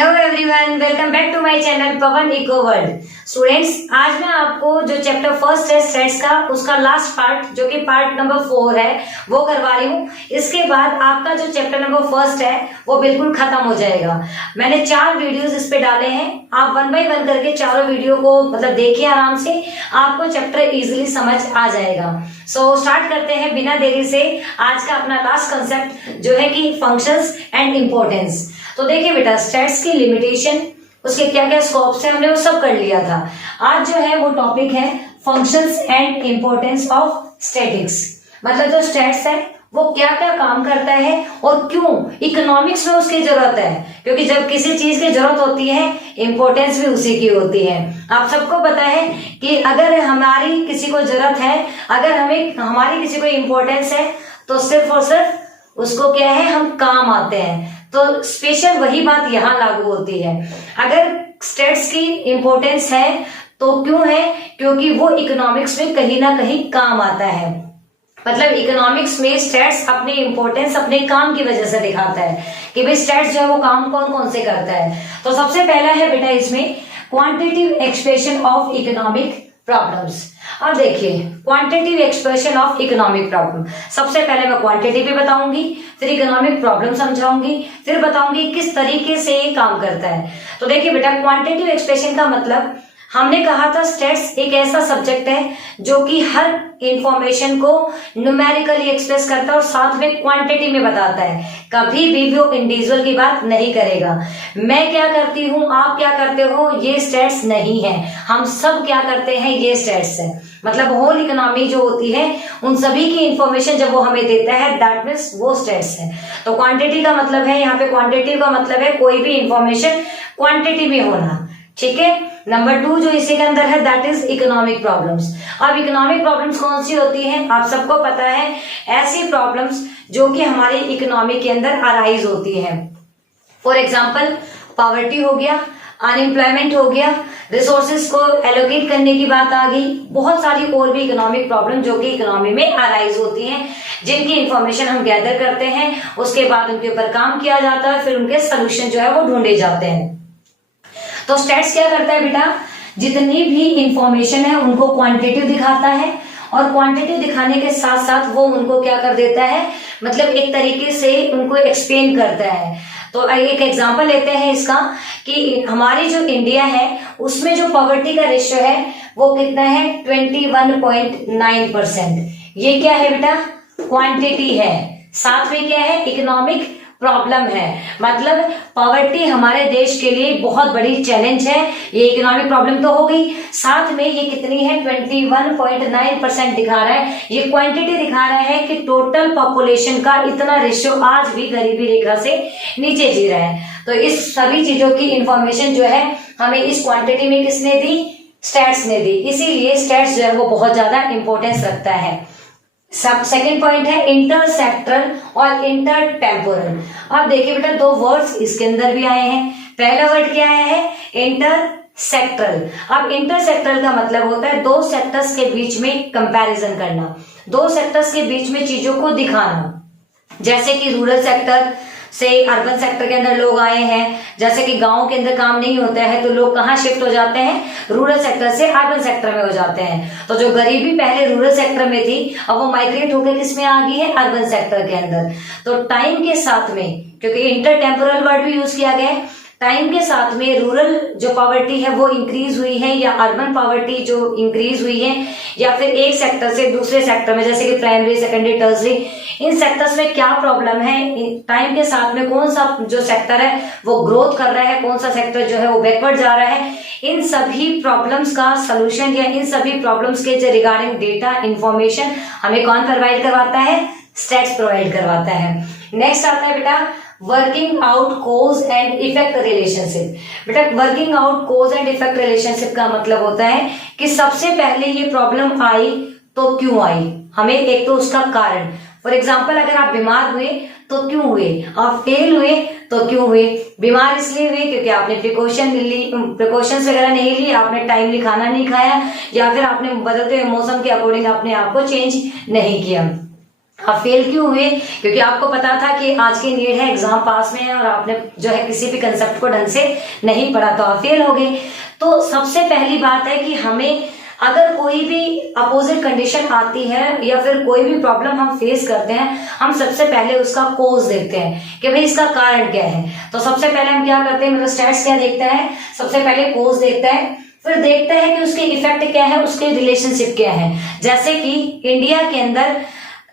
Hello everyone, welcome back to my channel Pawan eco world. Students, आज मैं आपको जो चैप्टर फर्स्ट है स्टेट्स का, उसका लास्ट पार्ट जो कि पार्ट नंबर 4 है वो करवा रही हूँ। इसके बाद आपका जो चैप्टर नंबर फर्स्ट है वो बिल्कुल खत्म हो जाएगा। मैंने 4 वीडियोस इस पे डाले हैं, आप 1 बाय 1 करके चारों वीडियो को देखिए आराम से, आपको चैप्टर इजिली समझ आ जाएगा। सो स्टार्ट करते हैं बिना देरी से आज का अपना लास्ट कंसेप्ट जो है कि फंक्शंस एंड इम्पोर्टेंस। तो देखिए बेटा, स्टैट्स की लिमिटेशन, उसके क्या क्या स्कोप्स है, हमने वो सब कर लिया था। आज जो है वो टॉपिक है functions and importance of statics. मतलब जो स्टैट्स है वो क्या क्या काम करता है और क्यों इकोनॉमिक्स में उसकी जरूरत है, क्योंकि जब किसी चीज की जरूरत होती है इम्पोर्टेंस भी उसी की होती है। आप सबको पता है कि अगर हमारी किसी को जरूरत है, अगर हमारी किसी को इम्पोर्टेंस है तो सिर्फ और सिर्फ उसको क्या है, हम काम आते हैं। तो स्पेशल वही बात यहाँ लागू होती है। अगर स्टेट्स की इम्पोर्टेंस है तो क्यों है, क्योंकि वो इकोनॉमिक्स में कहीं ना कहीं काम आता है। मतलब इकोनॉमिक्स में स्टेट्स अपनी इम्पोर्टेंस अपने काम की वजह से दिखाता है कि भाई स्टेट्स जो है वो काम कौन कौन से करता है। तो सबसे पहला है बेटा इसमें quantitative expression of economic problems. अब देखिए, quantitative expression of economic problem, सबसे पहले मैं क्वांटिटी भी बताऊंगी, फिर इकोनॉमिक प्रॉब्लम समझाऊंगी, फिर बताऊंगी किस तरीके से ये काम करता है। तो देखिए बेटा, क्वांटिटेटिव एक्सप्रेशन का मतलब हमने कहा था स्टेट्स एक ऐसा सब्जेक्ट है जो कि हर इंफॉर्मेशन को न्यूमेरिकली एक्सप्रेस करता है और साथ में क्वांटिटी में बताता है। कभी भी वो इंडिविजुअल की बात नहीं करेगा। मैं क्या करती हूँ, आप क्या करते हो, ये स्टेट्स नहीं है। हम सब क्या करते हैं, ये स्टेट्स है। मतलब होल इकोनॉमी जो होती है उन सभी की इंफॉर्मेशन जब वो हमें देता है, दैट मीन्स वो स्टेट्स है। तो क्वांटिटी का मतलब है, यहाँ पे क्वांटिटी का मतलब है कोई भी इंफॉर्मेशन क्वांटिटी में होना। ठीक है। नंबर 2 जो इसी के अंदर है दैट इज इकोनॉमिक प्रॉब्लम्स। अब इकोनॉमिक प्रॉब्लम्स कौन सी होती हैं, आप सबको पता है, ऐसी प्रॉब्लम्स जो कि हमारी इकोनॉमी के अंदर अराइज होती है। फॉर एग्जाम्पल पॉवर्टी हो गया, अनएम्प्लॉयमेंट हो गया, रिसोर्सेज को एलोकेट करने की बात आ गई, बहुत सारी और भी इकोनॉमिक प्रॉब्लम जो कि इकोनॉमी में अराइज होती हैं, जिनकी इंफॉर्मेशन हम गैदर करते हैं, उसके बाद उनके ऊपर काम किया जाता है, फिर उनके सोल्यूशन जो है वो ढूंढे जाते हैं। तो स्टैट्स क्या करता है बेटा, जितनी भी इंफॉर्मेशन है उनको क्वांटिटेटिव दिखाता है और क्वांटिटेटिव दिखाने के साथ साथ वो उनको क्या कर देता है, मतलब एक तरीके से उनको एक्सप्लेन करता है। तो एक एग्जांपल लेते हैं इसका कि हमारी जो इंडिया है उसमें जो पॉवर्टी का रेशियो है वो कितना है, 21.9%। ये क्या है बेटा, क्वांटिटी है। साथ में क्या है, इकोनॉमिक प्रॉब्लम है। मतलब पॉवर्टी हमारे देश के लिए बहुत बड़ी चैलेंज है। ये इकोनॉमिक प्रॉब्लम तो हो गई, साथ में ये कितनी है, 21.9% दिखा रहा है। ये क्वांटिटी दिखा रहा है कि टोटल पॉपुलेशन का इतना रेशियो आज भी गरीबी रेखा से नीचे जी रहा है। तो इस सभी चीजों की इंफॉर्मेशन जो है हमें इस क्वांटिटी में किसने दी, स्टैट्स ने दी। इसीलिए स्टैट्स जो है वो बहुत ज्यादा इंपॉर्टेंस रखता है। सेकेंड पॉइंट है इंटरसेक्टरल और इंटरटेम्पोरल। अब देखिए बेटा, 2 वर्ड्स इसके अंदर भी आए हैं। पहला वर्ड क्या आया है, इंटरसेक्टरल। अब इंटरसेक्टरल का मतलब होता है 2 सेक्टर्स के बीच में कंपैरिजन करना, 2 सेक्टर्स के बीच में चीजों को दिखाना। जैसे कि रूरल सेक्टर से अर्बन सेक्टर के अंदर लोग आए हैं, जैसे कि गांव के अंदर काम नहीं होता है तो लोग कहाँ शिफ्ट हो जाते हैं, रूरल सेक्टर से अर्बन सेक्टर में हो जाते हैं। तो जो गरीबी पहले रूरल सेक्टर में थी अब वो माइग्रेट होकर किस में आ गई है, अर्बन सेक्टर के अंदर। तो टाइम के साथ में, क्योंकि इंटरटेम्पोरल वर्ड भी यूज किया गया है, टाइम के साथ में रूरल जो पॉवर्टी है वो इंक्रीज हुई है या अर्बन पॉवर्टी जो इंक्रीज हुई है, या फिर एक सेक्टर से दूसरे सेक्टर में, जैसे कि प्राइमरी, सेकेंडरी, टर्सरी, इन सेक्टर्स में क्या प्रॉब्लम है, टाइम के साथ में कौन सा जो सेक्टर है वो ग्रोथ कर रहा है, कौन सा सेक्टर जो है वो बैकवर्ड जा रहा है, इन सभी प्रॉब्लम्स का सोल्यूशन या इन सभी प्रॉब्लम्स के जो रिगार्डिंग डेटा इंफॉर्मेशन हमें कौन प्रोवाइड करवाता है, स्टैट्स प्रोवाइड करवाता है। नेक्स्ट आता है बेटा working out cause and effect relationship. बेटा working out cause and effect relationship का मतलब होता है कि सबसे पहले ये प्रॉब्लम आई तो क्यों आई, हमें एक तो उसका कारण, फॉर एग्जाम्पल अगर आप बीमार हुए तो क्यों हुए, आप फेल हुए तो क्यों हुए। बीमार इसलिए हुए क्योंकि आपने प्रिकॉशंस वगैरह नहीं ली, आपने टाइमली खाना नहीं खाया, या फिर आपने बदलते हुए मौसम के अकॉर्डिंग अपने आप को चेंज नहीं किया। आप फेल क्यों हुए? क्योंकि आपको पता था कि आज की नीड है, एग्जाम पास में है, और आपने जो है किसी भी कंसेप्ट को ढंग से नहीं पढ़ा, तो आप फेल हो गए। तो सबसे पहली बात है कि हमें अगर कोई भी अपोजिट कंडीशन आती है या फिर कोई भी प्रॉब्लम हम फेस करते हैं, हम सबसे पहले उसका कोज देखते हैं कि भाई इसका कारण क्या है। तो सबसे पहले हम क्या करते हैं, मतलब स्टैट्स क्या देखता है, सबसे पहले कोज देखता है, फिर देखता है कि उसके इफेक्ट क्या है, उसके रिलेशनशिप क्या है। जैसे कि इंडिया के अंदर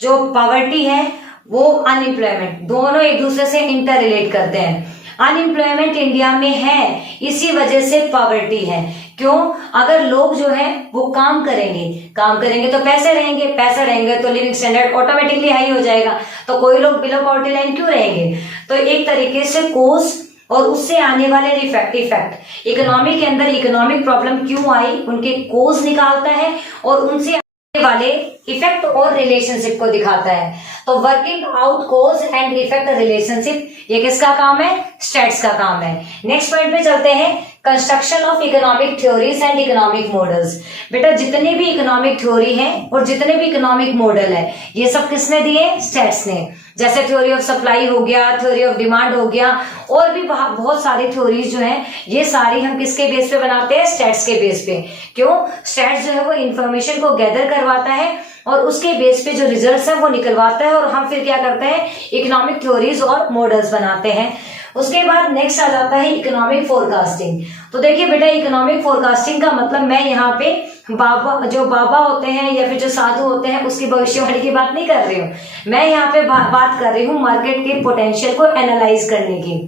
जो पॉवर्टी है वो अनएम्प्लॉयमेंट, दोनों एक दूसरे से इंटर रिलेट करते हैं। अनएम्प्लॉयमेंट इंडिया में है, इसी वजह से पॉवर्टी है। क्यों? अगर लोग जो है वो काम करेंगे तो पैसे रहेंगे तो लिविंग स्टैंडर्ड ऑटोमेटिकली हाई हो जाएगा। तो कोई लोग बिलो पॉवर्टी लाइन क्यों रहेंगे? तो एक तरीके से कोज और उससे आने वाले इफेक्ट, इकोनॉमी के अंदर इकोनॉमिक प्रॉब्लम क्यों आई, उनके कोज निकालता है और उनसे वाले इफेक्ट और रिलेशनशिप को दिखाता है। तो working out cause and effect relationship, ये किसका काम है? स्टैट्स का काम है। नेक्स्ट पॉइंट पे चलते हैं, construction of economic theories and economic models. बेटा जितने भी इकोनॉमिक थ्योरी है और जितने भी इकोनॉमिक मॉडल है, ये सब किसने दिए? स्टैट्स ने। जैसे थ्योरी ऑफ सप्लाई हो गया, थ्योरी ऑफ डिमांड हो गया, और भी बहुत सारी थ्योरीज जो है ये सारी हम किसके बेस पे बनाते हैं? स्टैट्स के बेस पे। क्यों? स्टैट्स जो है वो इंफॉर्मेशन को गैदर करवाता है और उसके बेस पे जो रिजल्ट्स है वो निकलवाता है, और हम फिर क्या करते हैं? इकोनॉमिक थ्योरीज और मॉडल्स बनाते हैं। उसके बाद नेक्स्ट आ जाता है इकोनॉमिक फोरकास्टिंग। तो देखिए बेटा, इकोनॉमिक फोरकास्टिंग का मतलब मैं यहाँ पे बाबा होते हैं या फिर जो साधु होते हैं उसकी भविष्यवाणी की बात नहीं कर रही हूँ। मैं यहाँ पे बात कर रही हूँ मार्केट के पोटेंशियल को एनालाइज करने की।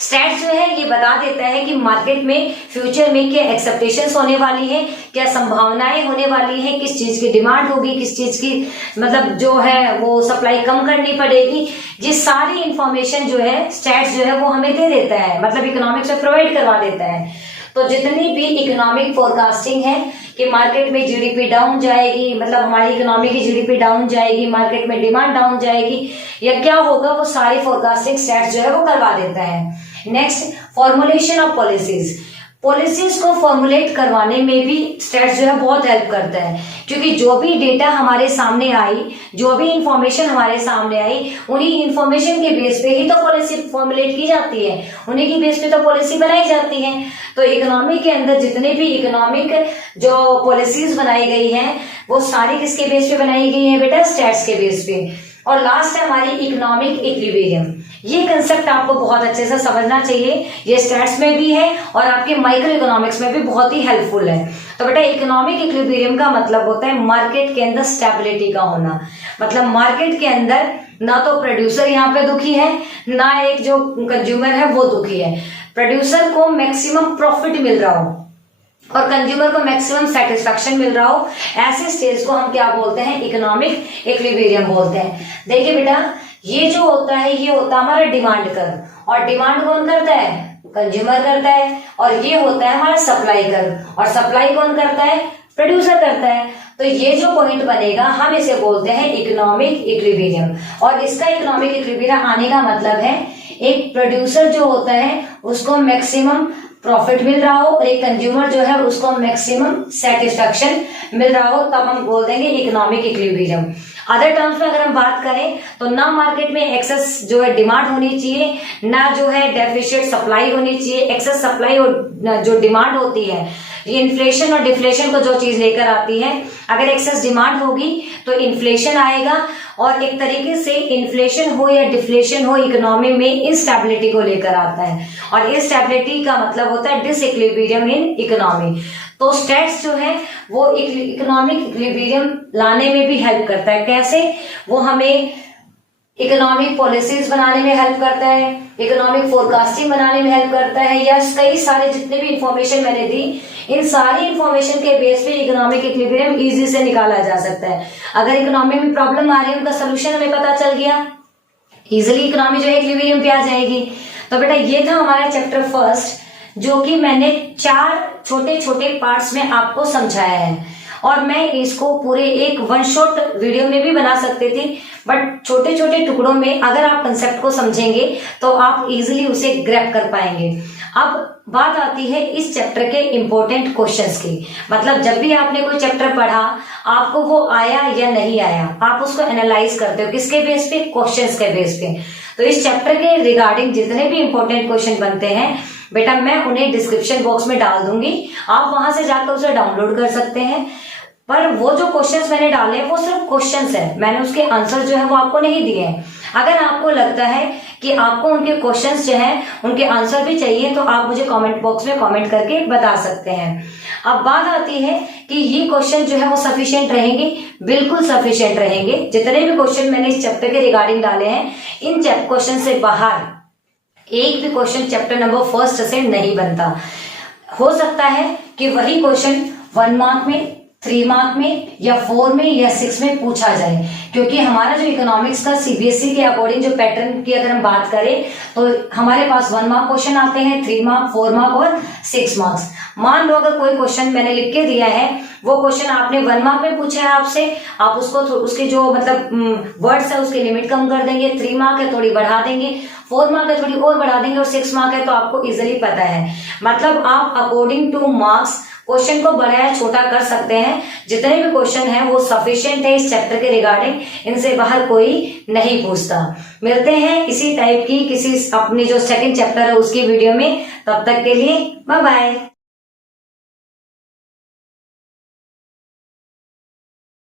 स्टैट्स जो है ये बता देता है कि मार्केट में फ्यूचर में क्या एक्सेप्टेशंस होने वाली है, क्या संभावनाएं होने वाली है, किस चीज की डिमांड होगी, किस चीज की मतलब जो है वो सप्लाई कम करनी पड़ेगी। ये सारी इंफॉर्मेशन जो है स्टैट्स जो है वो हमें दे देता है, मतलब इकोनॉमिक्स में प्रोवाइड करवा देता है। तो जितनी भी इकोनॉमिक फोरकास्टिंग है कि मार्केट में जीडीपी डाउन जाएगी, मतलब हमारी इकोनॉमी की जीडीपी डाउन जाएगी, मार्केट में डिमांड डाउन जाएगी, या क्या होगा, वो सारी फोरकास्टिंग स्टैट्स जो है वो करवा देता है। नेक्स्ट, फॉर्मुलेशन ऑफ पॉलिसीज को फॉर्मुलेट करवाने में भी स्टैट्स जो है बहुत हेल्प करता है, क्योंकि जो भी डेटा हमारे सामने आई, जो भी इंफॉर्मेशन हमारे सामने आई, उन्हीं इंफॉर्मेशन के बेस पे ही तो पॉलिसी फॉर्मुलेट की जाती है, उन्हीं की बेस पे तो पॉलिसी बनाई जाती है। तो इकोनॉमी के अंदर जितने भी इकोनॉमिक जो पॉलिसीज बनाई गई हैं वो सारी किसके बेस पे बनाई गई है बेटा? स्टैट्स के बेस पे। और लास्ट है हमारी इकोनॉमिक इक्विलिब्रियम। ये कंसेप्ट आपको बहुत अच्छे से समझना चाहिए, ये स्टैट्स में भी है और आपके माइक्रो इकोनॉमिक्स में भी बहुत ही हेल्पफुल है। तो बेटा इकोनॉमिक इक्विलिब्रियम का मतलब होता है मार्केट के अंदर स्टेबिलिटी का होना, मतलब मार्केट के अंदर ना तो प्रोड्यूसर यहाँ पे दुखी है, ना एक जो कंज्यूमर है वो दुखी है। प्रोड्यूसर को मैक्सिमम प्रॉफिट मिल रहा हो और कंज्यूमर को मैक्सिमम सेटिस्फेक्शन मिल रहा हो, ऐसे स्टेज को हम क्या बोलते हैं? इकोनॉमिक इक्विलिब्रियम बोलते हैं। देखिए बेटा, ये जो होता है ये होता है हमारा डिमांड कर्व, और डिमांड कौन करता है? कंज्यूमर करता है। और ये होता है हमारा सप्लाई कर्व, और सप्लाई कौन करता है? प्रोड्यूसर करता है। तो ये जो पॉइंट बनेगा हम इसे बोलते हैं इकोनॉमिक इक्विलिब्रियम। और इसका इकोनॉमिक इक्विलिब्रियम आने का मतलब है एक प्रोड्यूसर जो होता है उसको मैक्सिमम प्रॉफिट मिल रहा हो और एक कंज्यूमर जो है उसको मैक्सिमम सेटिस्फेक्शन मिल रहा हो, तब हम बोल देंगे इकोनॉमिक इक्विलिब्रियम। अदर टर्म्स में अगर हम बात करें तो ना मार्केट में एक्सेस जो है डिमांड होनी चाहिए, ना जो है डेफिशिएट सप्लाई होनी चाहिए। एक्सेस सप्लाई और जो डिमांड होती है ये इन्फ्लेशन और डिफ्लेशन को जो चीज लेकर आती है। अगर एक्सेस डिमांड होगी तो इन्फ्लेशन आएगा, और एक तरीके से इन्फ्लेशन हो या डिफ्लेशन हो इकोनॉमी में इंस्टेबिलिटी को लेकर आता है, और इंस्टेबिलिटी का मतलब होता है डिसइक्विलिब्रियम इन इकोनॉमी। तो स्टैट्स जो है वो इकोनॉमिक इक्विलिब्रियम लाने में भी हेल्प करता है। कैसे? वो हमें इकोनॉमिक पॉलिसीज बनाने में हेल्प करता है, इकोनॉमिक फोरकास्टिंग बनाने में हेल्प करता है, या कई सारे जितने भी इंफॉर्मेशन मैंने दी, इन सारी इंफॉर्मेशन के बेस पे इकोनॉमिक इक्विलिब्रियम इजी से निकाला जा सकता है। अगर इकोनॉमी में प्रॉब्लम आ रही है उनका सोल्यूशन हमें पता चल गया, इजिली इकोनॉमी जो है इक्विलिब्रियम पे आ जाएगी। तो बेटा ये था हमारा चैप्टर फर्स्ट, जो कि मैंने 4 छोटे छोटे पार्ट्स में आपको समझाया है, और मैं इसको पूरे एक वन शॉट वीडियो में भी बना सकती थी, बट छोटे छोटे टुकड़ों में अगर आप कंसेप्ट को समझेंगे तो आप इजीली उसे ग्रैब कर पाएंगे। अब बात आती है इस चैप्टर के इंपॉर्टेंट क्वेश्चंस की, मतलब जब भी आपने कोई चैप्टर पढ़ा आपको वो आया या नहीं आया, आप उसको एनालाइज करते हो किसके बेस पे, क्वेश्चंस के बेस पे। तो इस चैप्टर के रिगार्डिंग जितने भी इंपॉर्टेंट क्वेश्चन बनते हैं बेटा मैं उन्हें डिस्क्रिप्शन बॉक्स में डाल दूंगी, आप वहां से जाकर उसे डाउनलोड कर सकते हैं। पर वो जो क्वेश्चंस मैंने डाले हैं वो सिर्फ क्वेश्चंस है, मैंने उसके आंसर जो है वो आपको नहीं दिए हैं। अगर आपको लगता है कि आपको उनके क्वेश्चंस जो हैं उनके आंसर भी चाहिए तो आप मुझे कमेंट बॉक्स में कमेंट करके बता सकते हैं। अब बात आती है कि ये क्वेश्चन जो है वो सफिशिएंट रहेंगे, बिल्कुल सफिशिएंट रहेंगे। जितने भी क्वेश्चन मैंने इस चैप्टर के रिगार्डिंग डाले हैं इन क्वेश्चन से बाहर एक भी क्वेश्चन चैप्टर नंबर फर्स्ट से नहीं बनता। हो सकता है कि वही क्वेश्चन 1 मार्क में, 3 मार्क में या 4 में या 6 में पूछा जाए, क्योंकि हमारा जो इकोनॉमिक्स का सीबीएसई के अकॉर्डिंग जो पैटर्न की अगर हम बात करें तो हमारे पास 1 मार्क क्वेश्चन आते हैं, 3 मार्क, 4 मार्क और 6 मार्क्स। मान लो अगर कोई क्वेश्चन मैंने लिख के दिया है, वो क्वेश्चन आपने 1 मार्क में पूछा है आपसे, आप उसको उसके जो मतलब वर्ड्स है उसकी लिमिट कम कर देंगे, 3 मार्क है थोड़ी बढ़ा देंगे, 4 मार्क है थोड़ी और बढ़ा देंगे और 6 मार्क है तो आपको इजिली पता है। मतलब आप अकॉर्डिंग टू मार्क्स क्वेश्चन को बड़ा या छोटा कर सकते हैं। जितने भी क्वेश्चन हैं वो सफिशिएंट है इस चैप्टर के रिगार्डिंग, इनसे बाहर कोई नहीं पूछता। मिलते हैं इसी टाइप की किसी अपनी जो सेकंड चैप्टर है उसकी वीडियो में, तब तक के लिए बाय बाय।